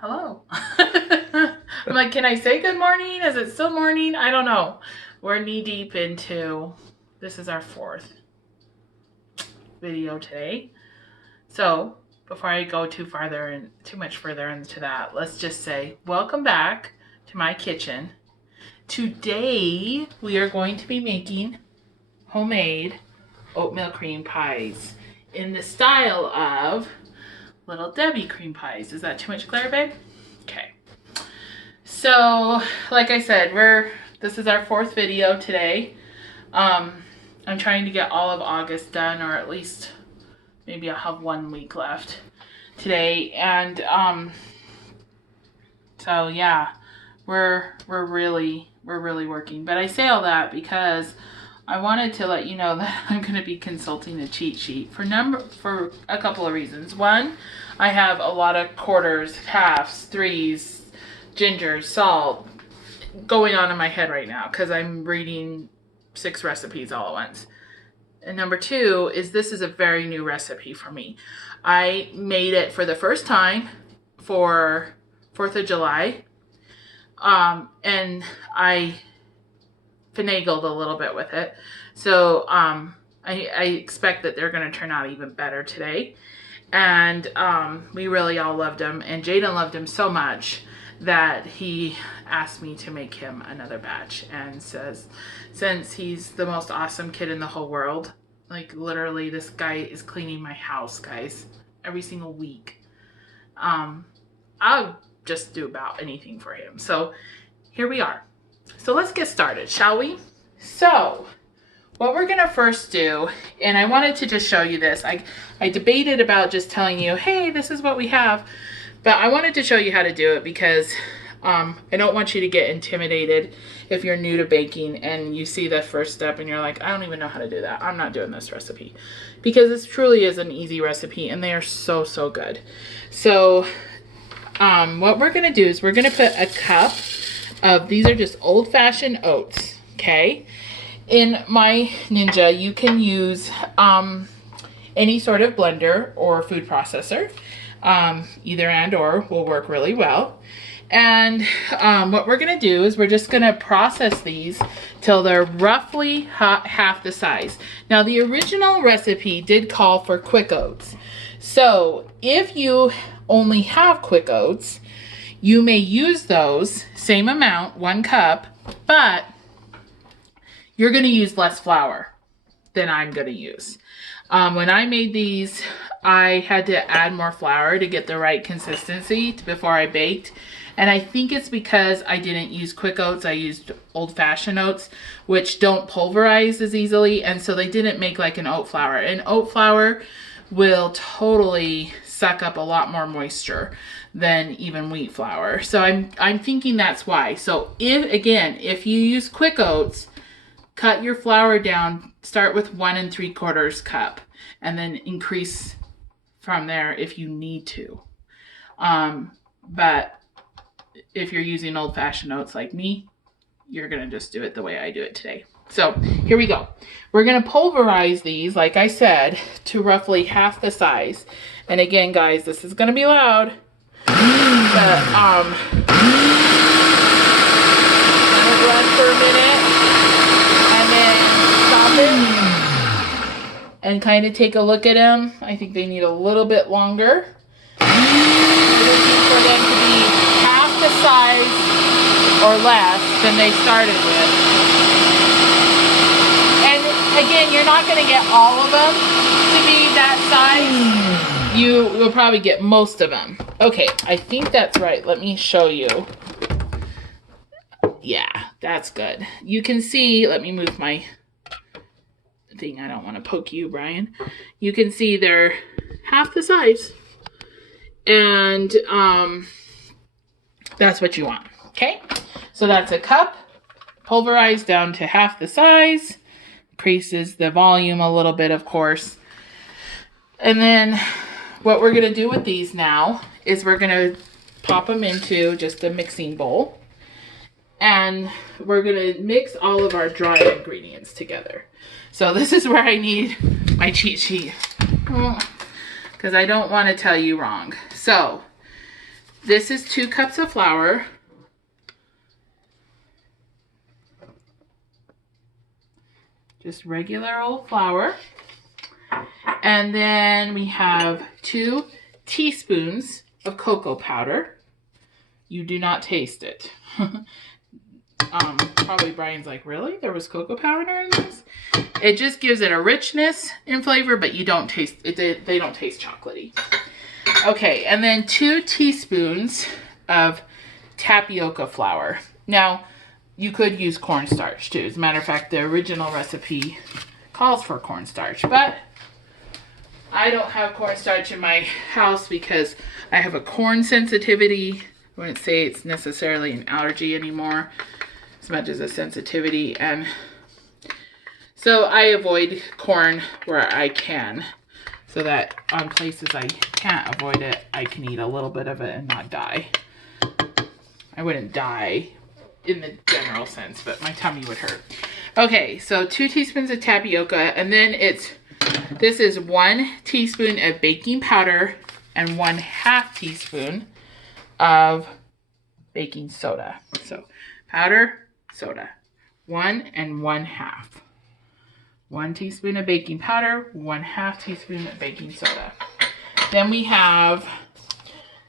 Hello. I'm like, can I say good morning? Is it still morning? I don't know. We're knee deep into, this is our fourth video today. So before I go too much further into that, let's just say, welcome back to my kitchen. Today we are going to be making homemade oatmeal cream pies in the style of Little Debbie cream pies. Is that too much glare, babe? Okay. So, like I said, this is our fourth video today. I'm trying to get all of August done, or at least maybe I'll have 1 week left today. And so yeah, we're really working. But I say all that because I wanted to let you know that I'm going to be consulting a cheat sheet for a couple of reasons. One, I have a lot of quarters, halves, threes, gingers, salt going on in my head right now because I'm reading 6 recipes all at once. And number two is this is a very new recipe for me. I made it for the first time for 4th of July. And I finagled a little bit with it. So I expect that they're going to turn out even better today. And we really all loved them. And Jaden loved them so much that he asked me to make him another batch. And says, since he's the most awesome kid in the whole world, like literally this guy is cleaning my house, guys, every single week. I'll just do about anything for him. So here we are. So let's get started, shall we? So what we're gonna first do, and I wanted to just show you this. I debated about just telling you, hey, this is what we have, but I wanted to show you how to do it because I don't want you to get intimidated if you're new to baking and you see the first step and you're like, I don't even know how to do that. I'm not doing this recipe, because this truly is an easy recipe and they are so good. So what we're gonna do is we're gonna put a cup of, these are just old-fashioned oats, okay? In my Ninja, you can use any sort of blender or food processor. Either and or will work really well. And what we're gonna do is we're just gonna process these till they're roughly half the size. Now the original recipe did call for quick oats. So if you only have quick oats, you may use those, same amount, 1 cup, but you're gonna use less flour than I'm gonna use. When I made these, I had to add more flour to get the right consistency before I baked. And I think it's because I didn't use quick oats, I used old-fashioned oats, which don't pulverize as easily, and so they didn't make like an oat flour. And oat flour will totally suck up a lot more moisture than even wheat flour. So I'm thinking that's why. So if you use quick oats, cut your flour down, start with 1 3/4 cup, and then increase from there if you need to. But if you're using old-fashioned oats like me, you're gonna just do it the way I do it today. So here we go. We're gonna pulverize these, like I said, to roughly half the size. And again, guys, this is gonna be loud. But let it run for a minute and then stop it and kind of take a look at them. I think they need a little bit longer. We're looking for them to be half the size or less than they started with. And again, you're not going to get all of them to be that size. You will probably get most of them. Okay, I think that's right. Let me show you. Yeah, that's good. You can see, let me move my thing. I don't want to poke you, Brian. You can see they're half the size. And that's what you want, okay? So that's a cup, pulverized down to half the size, increases the volume a little bit, of course. And then what we're gonna do with these now is we're gonna pop them into just a mixing bowl. And we're gonna mix all of our dry ingredients together. So this is where I need my cheat sheet, because I don't want to tell you wrong. So This is 2 cups of flour. Just regular old flour. And then we have 2 teaspoons of cocoa powder. You do not taste it. Probably Brian's like, really? There was cocoa powder in this? It just gives it a richness in flavor, but you don't taste it. They don't taste chocolatey. Okay, and then 2 teaspoons of tapioca flour. Now, you could use cornstarch too. As a matter of fact, the original recipe calls for cornstarch, but I don't have cornstarch in my house because I have a corn sensitivity. I wouldn't say it's necessarily an allergy anymore as much as a sensitivity, and so I avoid corn where I can, so that on places I can't avoid it, I can eat a little bit of it and not die. I wouldn't die in the general sense, but my tummy would hurt. Okay, so 2 teaspoons of tapioca, and then this is 1 teaspoon of baking powder and 1/2 teaspoon of baking soda. So powder, soda, 1 and 1/2. 1 teaspoon of baking powder, 1/2 teaspoon of baking soda. Then we have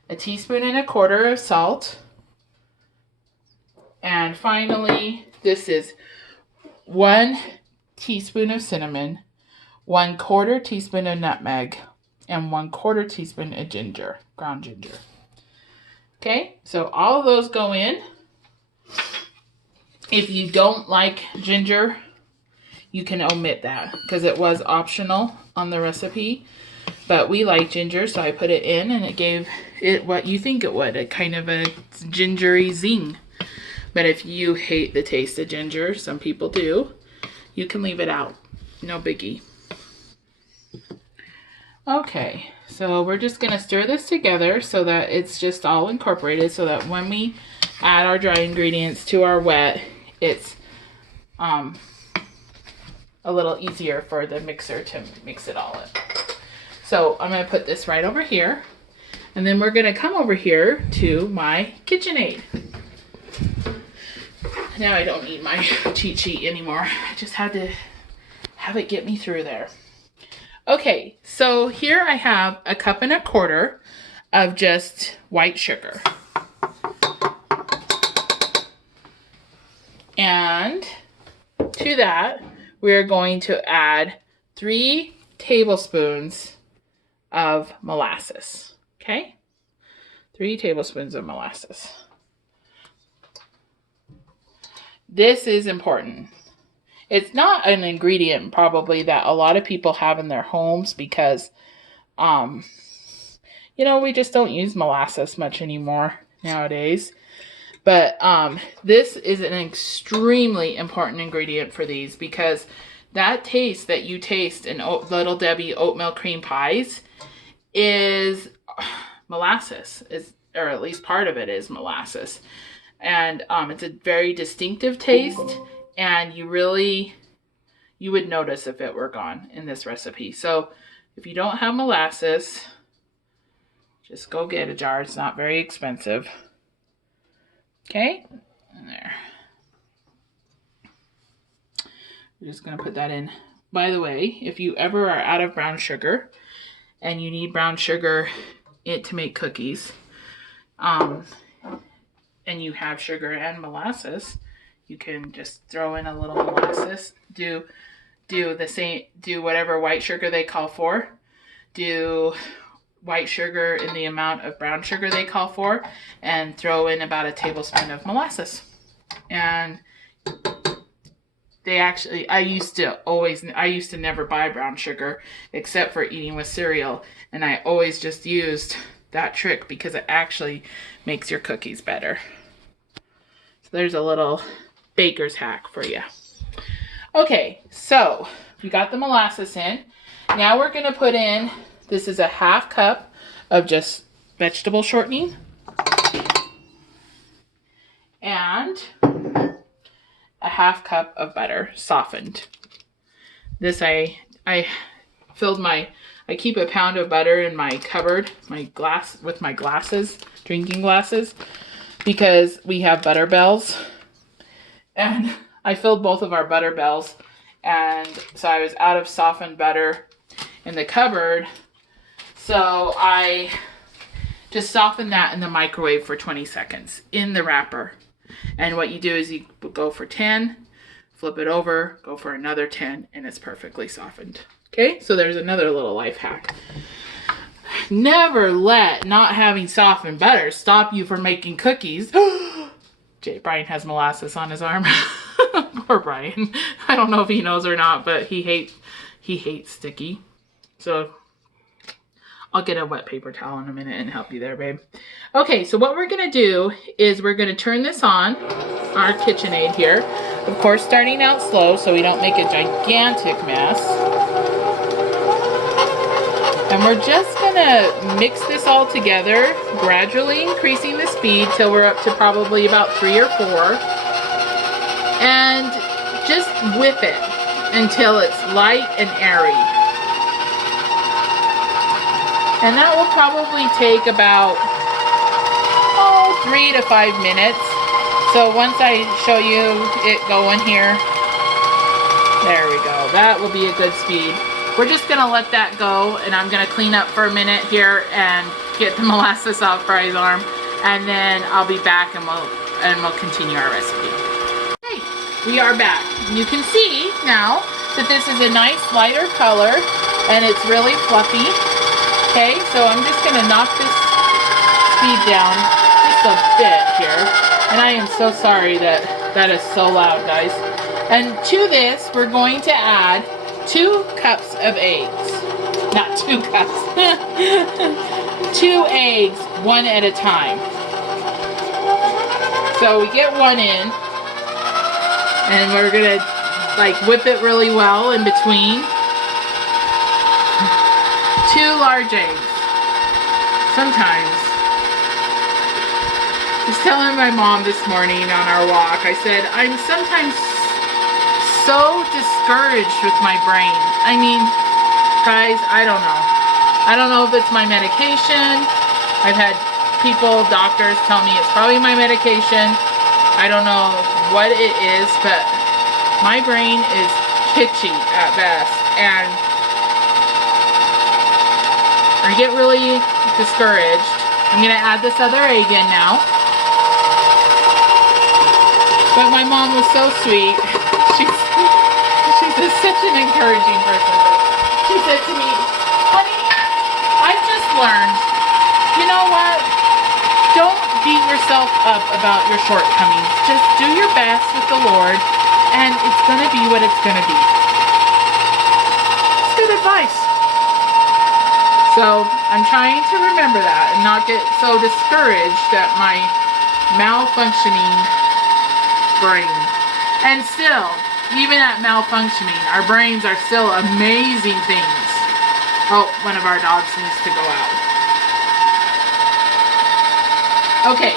1.25 teaspoons of salt. And finally, this is 1 teaspoon of cinnamon, 1/4 teaspoon of nutmeg, and 1/4 teaspoon of ginger, ground ginger. Okay, so all of those go in. If you don't like ginger, you can omit that because it was optional on the recipe. But we like ginger, so I put it in, and it gave it what you think it would, a kind of a gingery zing. But if you hate the taste of ginger, some people do, you can leave it out. No biggie. Okay, so we're just going to stir this together so that it's just all incorporated, so that when we add our dry ingredients to our wet, it's a little easier for the mixer to mix it all in. So I'm going to put this right over here, and then we're going to come over here to my KitchenAid. Now I don't need my cheat sheet anymore. I just had to have it get me through there. Okay, so here I have 1.25 cups of just white sugar. And to that, we're going to add 3 tablespoons of molasses. Okay? 3 tablespoons of molasses. This is important. It's not an ingredient probably that a lot of people have in their homes because, you know, we just don't use molasses much anymore nowadays. But this is an extremely important ingredient for these because that taste that you taste in Little Debbie oatmeal cream pies is molasses, or at least part of it is molasses. And it's a very distinctive taste, and you would notice if it were gone in this recipe. So if you don't have molasses, just go get a jar. It's not very expensive. Okay, and there. We're just going to put that in. By the way, if you ever are out of brown sugar and you need brown sugar to make cookies, and you have sugar and molasses, you can just throw in a little molasses. Do the same. Do whatever white sugar they call for. Do white sugar in the amount of brown sugar they call for, and throw in about 1 tablespoon of molasses. And they actually, I used to never buy brown sugar except for eating with cereal, and I always just used that trick because it actually makes your cookies better. So there's a little baker's hack for you. Okay, so we got the molasses in. Now we're going to put in, this is 1/2 cup of just vegetable shortening. And 1/2 cup of butter, softened. This I I keep a pound of butter in my cupboard, with my glasses, drinking glasses, because we have butter bells. And I filled both of our butter bells, and so I was out of softened butter in the cupboard. So I just softened that in the microwave for 20 seconds in the wrapper. And what you do is you go for 10, flip it over, go for another 10, and it's perfectly softened. Okay, so there's another little life hack. Never let not having softened butter stop you from making cookies. Brian has molasses on his arm. Poor Brian. I don't know if he knows or not, but he hates sticky. So I'll get a wet paper towel in a minute and help you there, babe. Okay, so what we're gonna do is we're gonna turn this on, our KitchenAid here. Of course, starting out slow so we don't make a gigantic mess. And we're just gonna mix this all together, gradually increasing the speed till we're up to probably about 3 or 4. And just whip it until it's light and airy. And that will probably take about 3 to 5 minutes. So once I show you it going here, there we go. That will be a good speed. We're just gonna let that go, and I'm gonna clean up for a minute here and get the molasses off Bry's arm, and then I'll be back and we'll continue our recipe. Okay, we are back. You can see now that this is a nice lighter color and it's really fluffy. Okay, so I'm just gonna knock this speed down just a bit here. And I am so sorry that that is so loud, guys. And to this, we're going to add 2 cups of eggs. Not 2 cups. 2 eggs, one at a time. So we get one in, and we're gonna like whip it really well in between. 2 large eggs. Sometimes. I was telling my mom this morning on our walk, I said, I'm sometimes so discouraged with my brain. I mean, guys, I don't know. I don't know if it's my medication. I've had doctors tell me it's probably my medication. I don't know what it is, but my brain is kitschy at best. And I get really discouraged. I'm gonna add this other egg in now. But my mom was so sweet. She's such an encouraging person. She said to me, honey, I've just learned, you know what? Don't beat yourself up about your shortcomings. Just do your best with the Lord, and it's going to be what it's going to be. It's good advice. So I'm trying to remember that and not get so discouraged at my malfunctioning brain. And still, even at malfunctioning, our brains are still amazing things. Oh, one of our dogs needs to go out. Okay,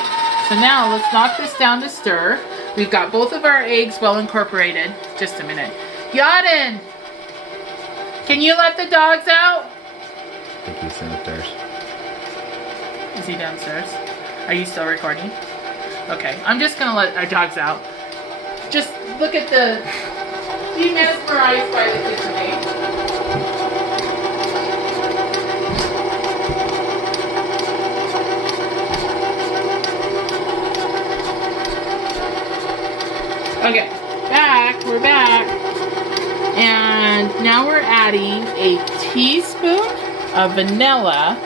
so now let's knock this down to stir. We've got both of our eggs well incorporated. Just a minute. Yaden! Can you let the dogs out? I think he's downstairs. Is he downstairs? Are you still recording? Okay, I'm just gonna let our dogs out. Just look at be mesmerized by the KitchenAid. Okay, we're back. And now we're adding a teaspoon of vanilla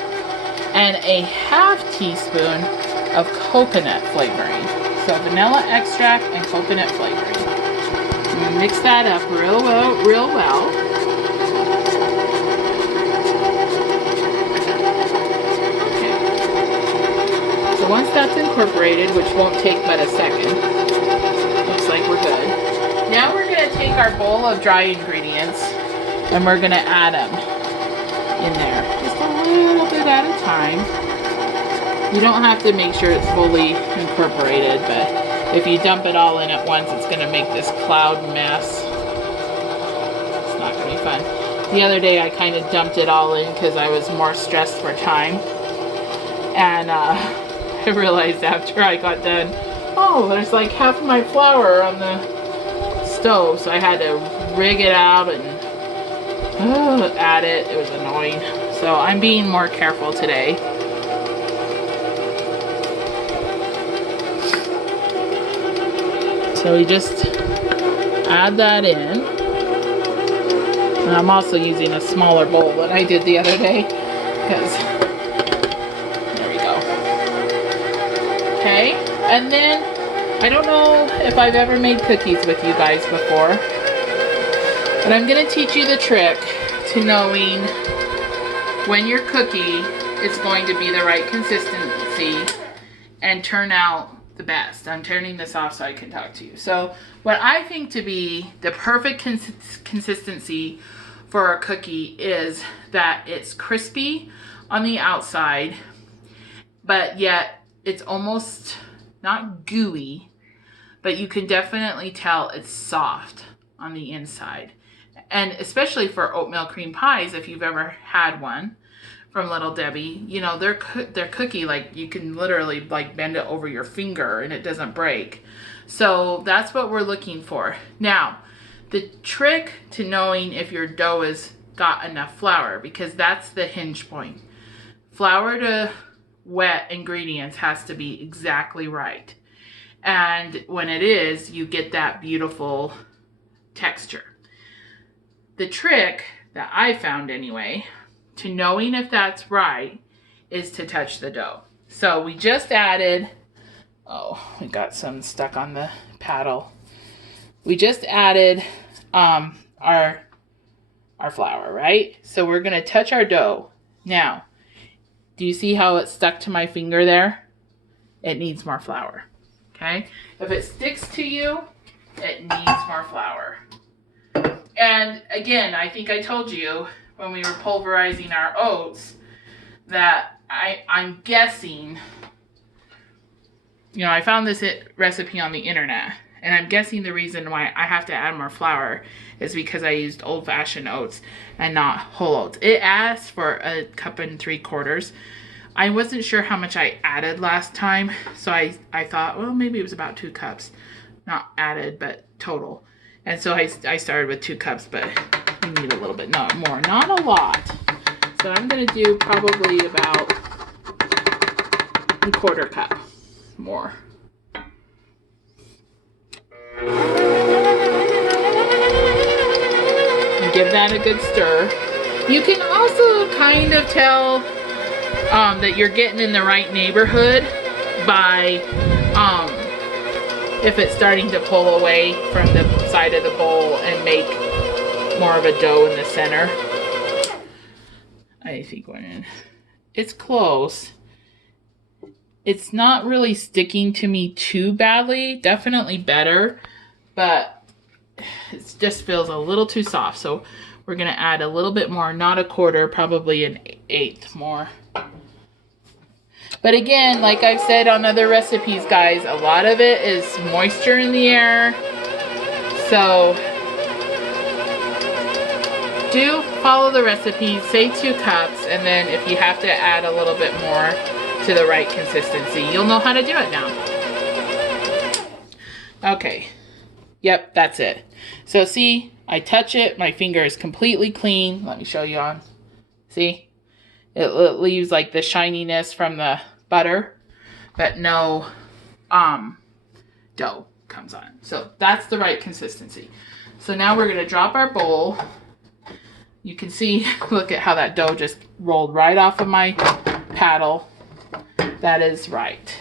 and a half teaspoon of coconut flavoring. So vanilla extract and coconut flavoring. I'm gonna mix that up real well. Okay. So once that's incorporated, which won't take but a second, looks like we're good. Now we're gonna take our bowl of dry ingredients and we're gonna add them in there. Just a little bit at a time. You don't have to make sure it's fully incorporated, but if you dump it all in at once, it's going to make this cloud mess. It's not going to be fun. The other day I kind of dumped it all in because I was more stressed for time. And I realized after I got done, oh, there's like half of my flour on the stove. So I had to rig it out and add it. It was annoying. So I'm being more careful today. So we just add that in. And I'm also using a smaller bowl than I did the other day because there we go. Okay, and then I don't know if I've ever made cookies with you guys before, but I'm going to teach you the trick to knowing when your cookie is going to be the right consistency and turn out the best. I'm turning this off so I can talk to you. So what I think to be the perfect consistency for a cookie is that it's crispy on the outside, but yet it's almost not gooey, but you can definitely tell it's soft on the inside. And especially for oatmeal cream pies, if you've ever had one from Little Debbie, you know, their cookie, like you can literally like bend it over your finger and it doesn't break. So that's what we're looking for. Now, the trick to knowing if your dough has got enough flour, because that's the hinge point. Flour to wet ingredients has to be exactly right. And when it is, you get that beautiful texture. The trick that I found anyway, to knowing if that's right, is to touch the dough. So we just added, oh, we got some stuck on the paddle. We just added our flour, right? So we're gonna touch our dough. Now, do you see how it's stuck to my finger there? It needs more flour, okay? If it sticks to you, it needs more flour. And again, I think I told you when we were pulverizing our oats that I'm guessing, you know, I found this recipe on the internet, and I'm guessing the reason why I have to add more flour is because I used old-fashioned oats and not whole oats. It asked for 1 3/4 cups. I wasn't sure how much I added last time, so I thought, well, maybe it was about 2 cups. Not added, but total. And so I started with 2 cups, but you need a little bit more. Not a lot. So I'm going to do probably about 1/4 cup more. Give that a good stir. You can also kind of tell that you're getting in the right neighborhood by if it's starting to pull away from the side of the bowl and make more of a dough in the center. I think it's close. It's not really sticking to me too badly. Definitely better, but it just feels a little too soft. So we're gonna add a little bit more, not 1/4, probably 1/8 more. But again, like I've said on other recipes, guys, a lot of it is moisture in the air. So do follow the recipe, say 2 cups, and then if you have to add a little bit more to the right consistency, you'll know how to do it now. Okay, yep, that's it. So see, I touch it, my finger is completely clean. Let me show you on. See? It leaves like the shininess from the butter, but no dough comes on. So that's the right consistency. So now we're gonna drop our bowl. You can see, look at how that dough just rolled right off of my paddle. That is right.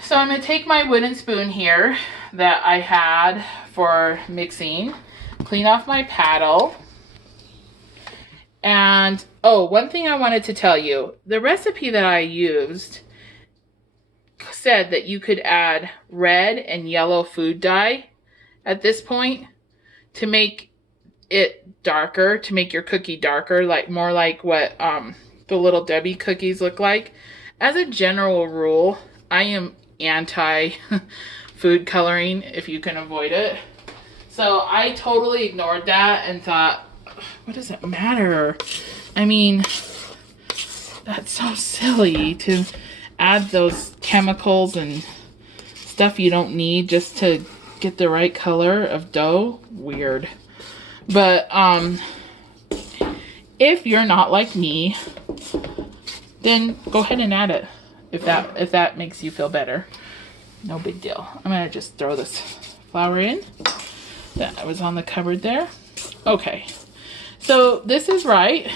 So I'm gonna take my wooden spoon here that I had for mixing, clean off my paddle. And, oh, one thing I wanted to tell you, the recipe that I used said that you could add red and yellow food dye at this point to make it darker, to make your cookie darker, like more like what the Little Debbie cookies look like. As a general rule, I am anti food coloring if you can avoid it. So I totally ignored that and thought, what does it matter? I mean, that's so silly to add those chemicals and stuff you don't need just to get the right color of dough. Weird. But if you're not like me, then go ahead and add it if that makes you feel better. No big deal. I'm gonna just throw this flour in that was on the cupboard there. Okay, so this is right.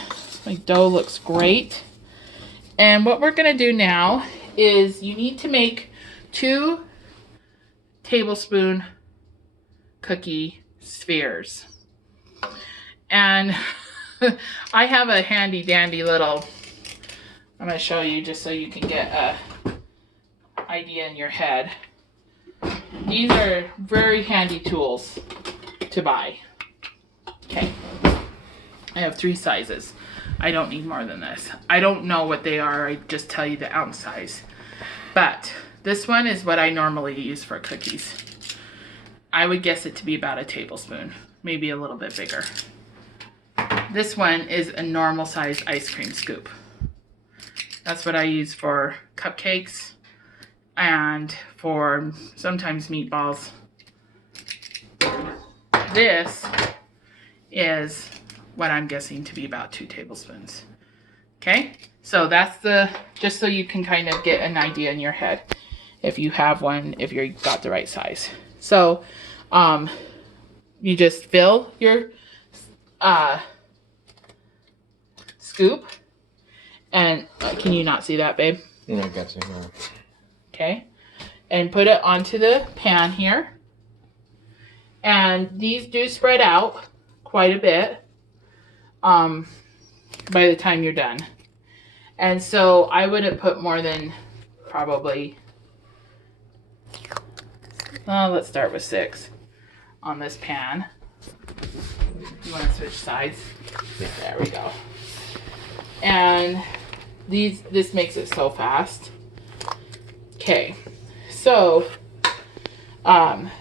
My dough looks great. And what we're gonna do now is you need to make 2 tablespoon cookie spheres. And I have a handy dandy little, I'm gonna show you just so you can get a idea in your head. These are very handy tools to buy. Okay, I have 3 sizes. I don't need more than this. I don't know what they are, I just tell you the ounce size. But this one is what I normally use for cookies. I would guess it to be about a tablespoon, maybe a little bit bigger. This one is a normal size ice cream scoop. That's what I use for cupcakes and for sometimes meatballs. This is what I'm guessing to be about 2 tablespoons. Okay, so that's just so you can kind of get an idea in your head if you have one, if you've got the right size. So you just fill your scoop, and can you not see that, babe? Yeah, I got you. Okay, and put it onto the pan here. And these do spread out quite a bit by the time you're done. And so I wouldn't put more than probably, let's start with 6 on this pan. You want to switch sides? Yeah. There we go. And this makes it so fast. Okay, so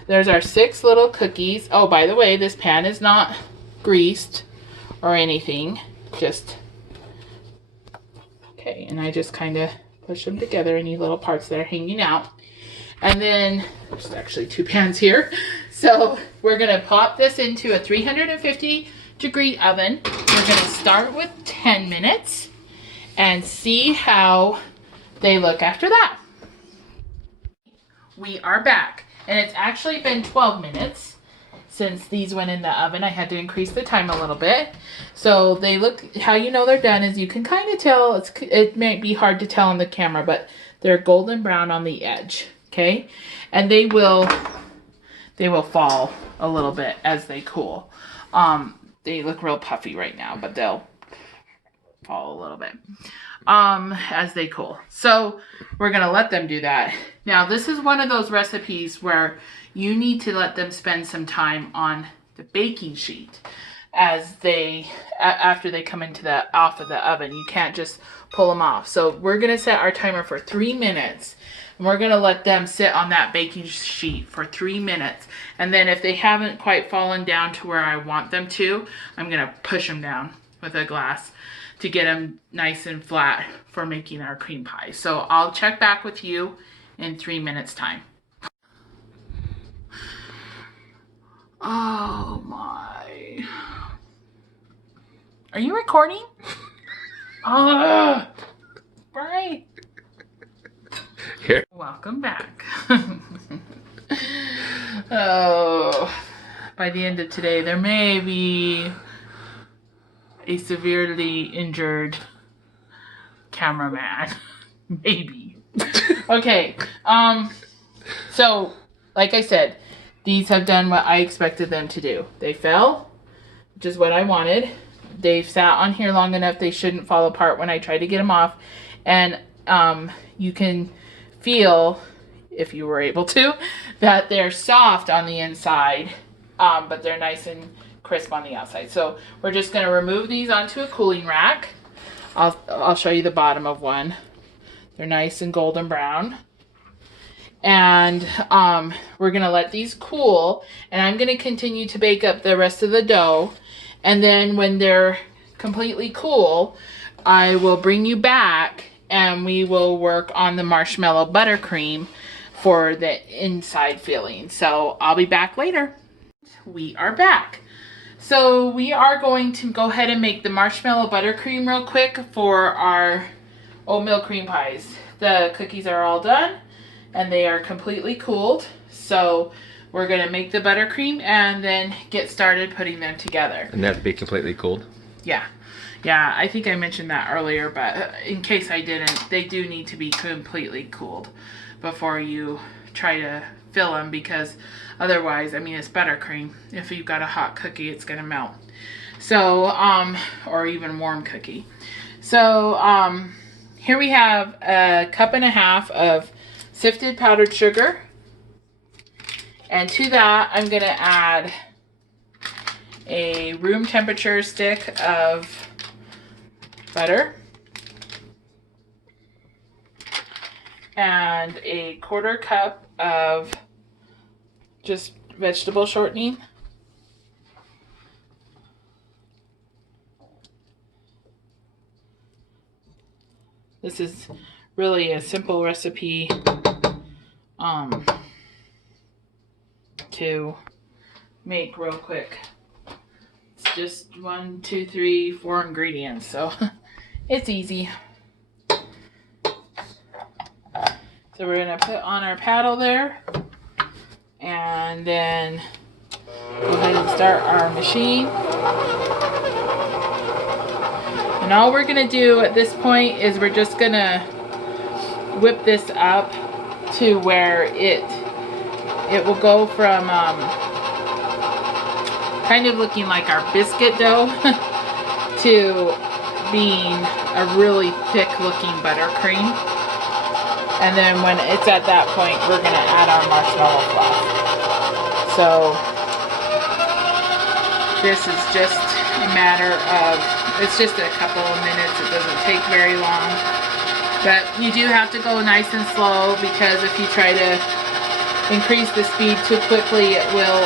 there's our 6 little cookies. Oh, by the way, this pan is not greased or anything. Just, okay, and I just kind of push them together, any little parts that are hanging out. And then, there's actually 2 pans here. So we're gonna pop this into a 350-degree oven. We're gonna start with 10 minutes and see how they look after that. We are back, and it's actually been 12 minutes since these went in the oven. I had to increase the time a little bit. So they look, how you know they're done is you can kind of tell, it may be hard to tell on the camera, but they're golden brown on the edge, okay? And they will fall a little bit as they cool. They look real puffy right now, but they'll fall a little bit as they cool. So we're gonna let them do that. Now this is one of those recipes where you need to let them spend some time on the baking sheet as after they come off of the oven. You can't just pull them off. So we're gonna set our timer for 3 minutes, and we're gonna let them sit on that baking sheet for 3 minutes. And then if they haven't quite fallen down to where I want them to, I'm gonna push them down with a glass to get them nice and flat for making our cream pie. So I'll check back with you in 3 minutes time. Oh my. Are you recording? Right. Here. Welcome back. Oh, by the end of today, there may be a severely injured cameraman. Maybe. Okay. So, like I said, these have done what I expected them to do. They fell, which is what I wanted. They've sat on here long enough. They shouldn't fall apart when I try to get them off. And you can feel, if you were able to, that they're soft on the inside, but they're nice and crisp on the outside. So we're just going to remove these onto a cooling rack. I'll show you the bottom of one. They're nice and golden brown. And we're gonna let these cool, and I'm gonna continue to bake up the rest of the dough. And then when they're completely cool, I will bring you back and we will work on the marshmallow buttercream for the inside filling. So I'll be back later. We are back. So we are going to go ahead and make the marshmallow buttercream real quick for our oatmeal cream pies. The cookies are all done and they are completely cooled. So we're gonna make the buttercream and then get started putting them together. And that to be completely cooled? Yeah. Yeah, I think I mentioned that earlier, but in case I didn't, they do need to be completely cooled before you try to fill them, because otherwise, I mean, it's buttercream. If you've got a hot cookie, it's gonna melt. So, or even warm cookie. So, here we have 1.5 cups of sifted powdered sugar. And to that, I'm gonna add a room temperature stick of butter and a 1/4 cup of just vegetable shortening. This is really a simple recipe to make real quick. It's just 1, 2, 3, 4 ingredients, so it's easy. So we're gonna put on our paddle there, and then go ahead and start our machine. And all we're gonna do at this point is we're just gonna whip this up to where it will go from kind of looking like our biscuit dough to being a really thick looking buttercream. And then when it's at that point, we're gonna add our marshmallow fluff. So this is just a matter of, it's just a couple of minutes. It doesn't take very long. But you do have to go nice and slow, because if you try to increase the speed too quickly, it will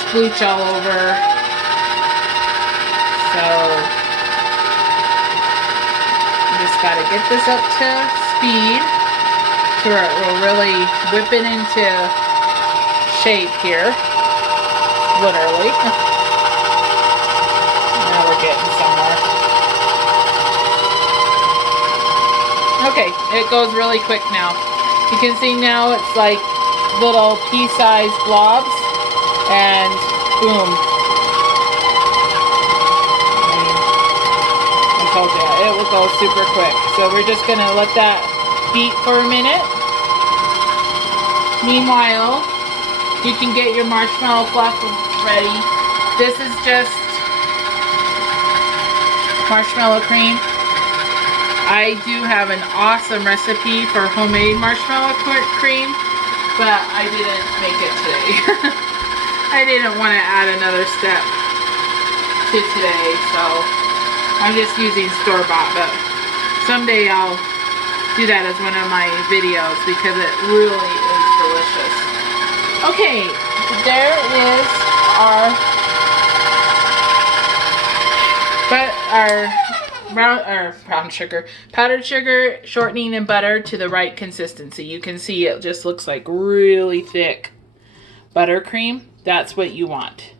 splooch all over. So you just got to get this up to speed to where it will really whip it into shape here, literally. Now we're getting somewhere. Okay, it goes really quick now. You can see now it's like little pea-sized blobs, and boom. I told you, it will go super quick. So we're just gonna let that beat for a minute. Meanwhile, you can get your marshmallow fluff ready. This is just marshmallow cream. I do have an awesome recipe for homemade marshmallow cream, but I didn't make it today. I didn't want to add another step to today, so I'm just using store-bought, but someday I'll do that as one of my videos because it really is delicious. Okay, there is our brown sugar, powdered sugar, shortening, and butter to the right consistency. You can see it just looks like really thick buttercream. That's what you want.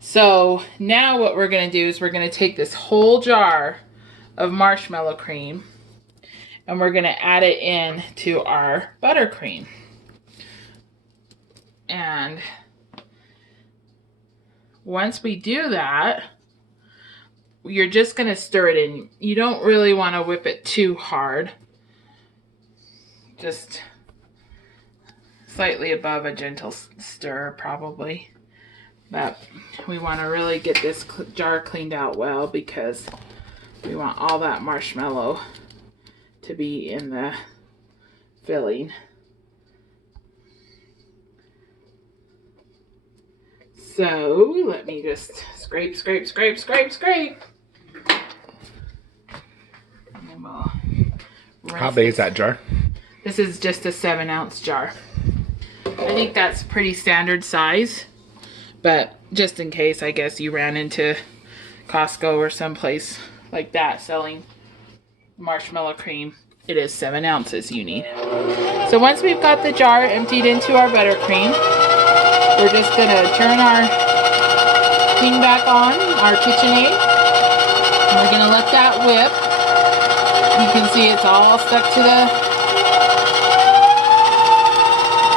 So now what we're going to do is we're going to take this whole jar of marshmallow cream and we're going to add it in to our buttercream. And once we do that, you're just going to stir it in. You don't really want to whip it too hard. Just slightly above a gentle stir probably. But we want to really get this jar cleaned out well because we want all that marshmallow to be in the filling. So let me just scrape, scrape, scrape, scrape, scrape. And then we'll How big is that jar? This is just a 7-ounce jar. I think that's pretty standard size, but just in case, I guess you ran into Costco or someplace like that selling marshmallow cream, it is 7 ounces you need. So once we've got the jar emptied into our buttercream, we're just gonna turn our thing back on, our KitchenAid, and we're gonna let that whip. You can see it's all stuck to the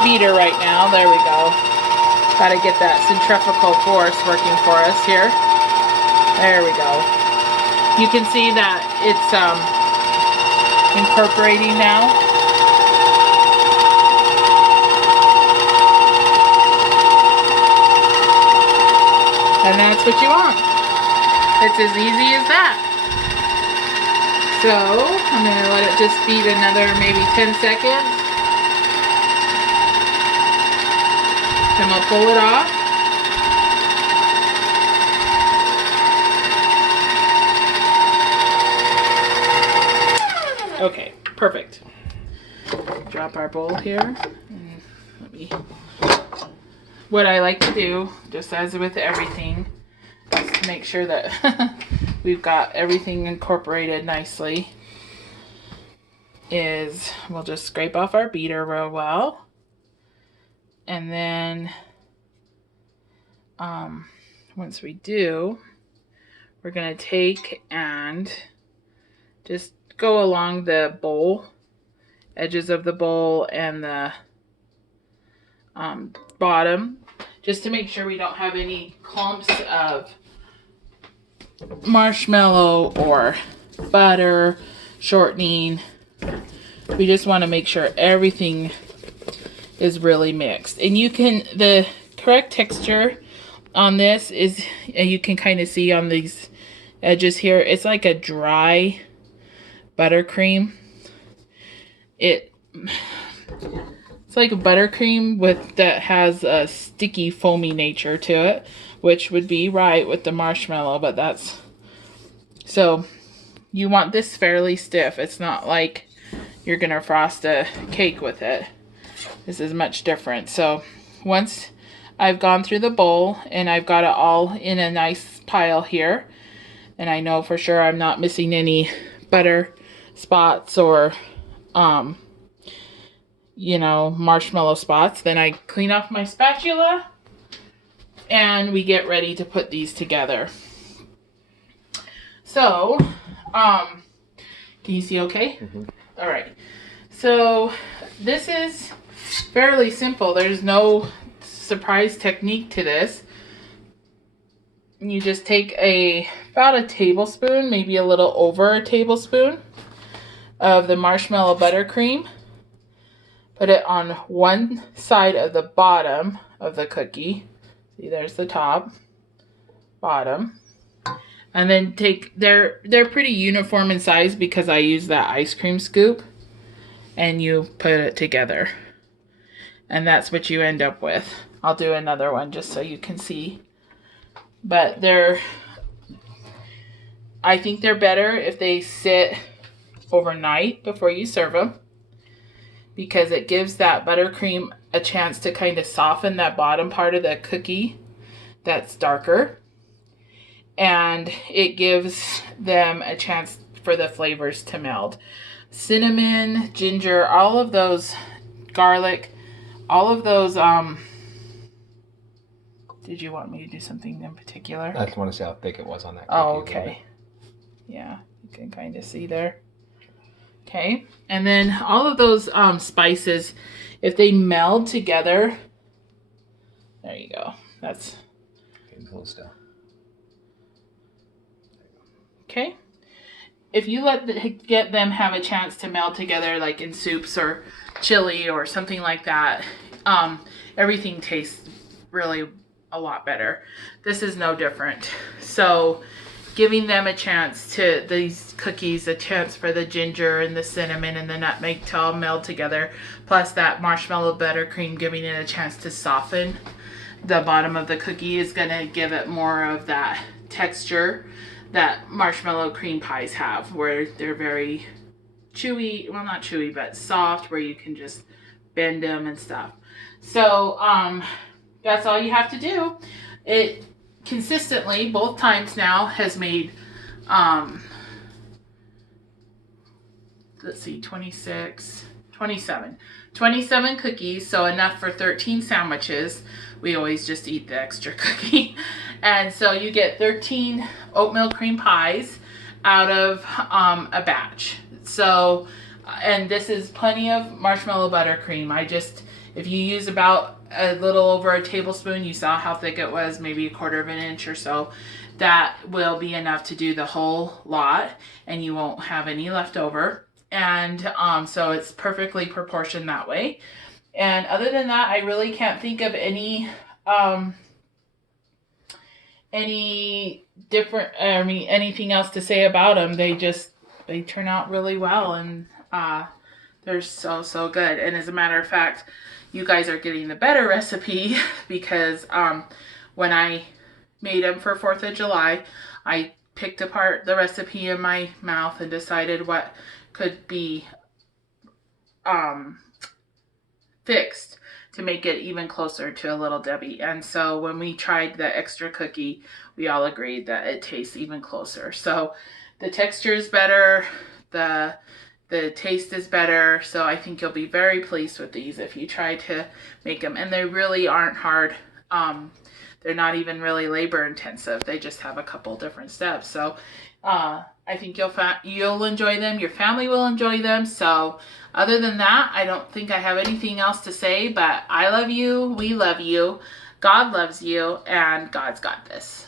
beater right now. There we go. Gotta get that centrifugal force working for us here. There we go. You can see that it's incorporating now. And that's what you want. It's as easy as that. So I'm gonna let it just beat another maybe 10 seconds. Then we'll pull it off. Okay, perfect. Drop our bowl here. And let me. What I like to do, just as with everything, is to make sure that we've got everything incorporated nicely, is we'll just scrape off our beater real well. And then once we do, we're going to take and just go along the bowl, edges of the bowl and the bottom, just to make sure we don't have any clumps of marshmallow or butter, shortening. We just want to make sure everything is really mixed. And you can, the correct texture on this is, you can kind of see on these edges here, it's like a dry buttercream. It's like a buttercream that has a sticky, foamy nature to it, which would be right with the marshmallow, but that's, so you want this fairly stiff. It's not like you're gonna frost a cake with it. This is much different. So once I've gone through the bowl and I've got it all in a nice pile here, and I know for sure I'm not missing any butter spots or you know, marshmallow spots, then I clean off my spatula and we get ready to put these together. So can you see okay? Mm-hmm. All right, so this is fairly simple. There's no surprise technique to this. You just take about a tablespoon, maybe a little over a tablespoon of the marshmallow buttercream. Put it on one side of the bottom of the cookie. See, there's the top, bottom. And then they're pretty uniform in size because I use that ice cream scoop. And you put it together. And that's what you end up with. I'll do another one just so you can see. But I think they're better if they sit overnight before you serve them, because it gives that buttercream a chance to kind of soften that bottom part of the cookie that's darker. And it gives them a chance for the flavors to meld. Cinnamon, ginger, all of those, garlic, all of those, did you want me to do something in particular? I just want to see how thick it was on that cookie. Oh, okay. Yeah, you can kind of see there. Okay, and then all of those spices, if they meld together, there you go. That's getting close still. Okay. If you get them have a chance to meld together, like in soups or chili or something like that, everything tastes really a lot better. This is no different. So giving them a chance to, these cookies, a chance for the ginger and the cinnamon and the nutmeg to all meld together, plus that marshmallow buttercream giving it a chance to soften the bottom of the cookie, is going to give it more of that texture that marshmallow cream pies have, where they're very chewy, well, not chewy, but soft, where you can just bend them and stuff. So that's all you have to do. It consistently, both times now, has made, let's see, 26, 27. 27 cookies, so enough for 13 sandwiches. We always just eat the extra cookie. And so you get 13 oatmeal cream pies out of a batch. So, and this is plenty of marshmallow buttercream. If you use about a little over a tablespoon, you saw how thick it was, maybe a quarter of an inch or so, that will be enough to do the whole lot, and you won't have any left over. And so it's perfectly proportioned that way. And other than that, I really can't think of any different, anything else to say about them. They turn out really well, and they're so good. And as a matter of fact, you guys are getting the better recipe because when I made them for 4th of July, I picked apart the recipe in my mouth and decided what could be fixed to make it even closer to a Little Debbie. And so when we tried the extra cookie, we all agreed that it tastes even closer. So the texture is better, the taste is better. So I think you'll be very pleased with these if you try to make them. And they really aren't hard. They're not even really labor intensive. They just have a couple different steps. So I think you'll enjoy them. Your family will enjoy them. So other than that, I don't think I have anything else to say, but I love you. We love you. God loves you, and God's got this.